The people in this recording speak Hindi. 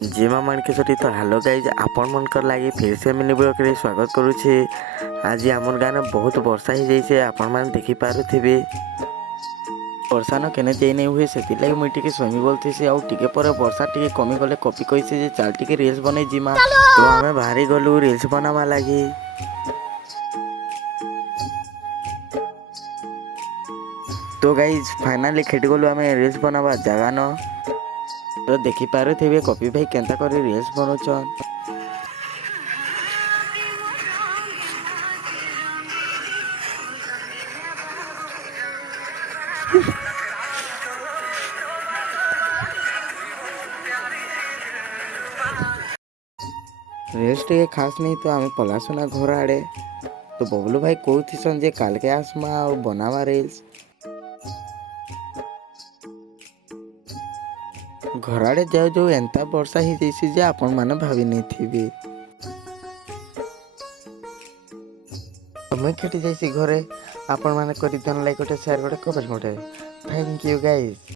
जीमा माणकेश्वरी तो हेलो गाइज आपण मनकर लगी फिर से मिनी ब्लॉग रे स्वागत करुछे। आज आमर गाँव में बहुत वर्षा हो जाइए आपण मैंने देखी पारुथिबे। वर्षा न केने जाई नहीं हुए से मुझे टिके स्विमी बोलती आउ टिके पर वर्षा टिके कमी गले कॉपी कही जे चल टिके रील्स बने जिमा तो आम बाहरी गलु रील्स बनावा लगी। तो गाइज फाइनाली खेटी गलु आम रील्स बनावा जगह न तो देखी पारुथिबे कॉपी भाई केंता कर रील्स बनाउछन। रील्स टे खास नहीं तो आम पलासुना घर आड़े तो बबलू भाई कहते जे काल के आसमा और बनावा रील्स। घर आड़े जाओ जो एंता वर्षा ही जैसी जे आपण माने भावी नहीं थी तुम्हें खेटी जैसी घरे आपण माने करी दन लाइक गोटे शेयर गोटे कमेंट गोटे। Thank you guys.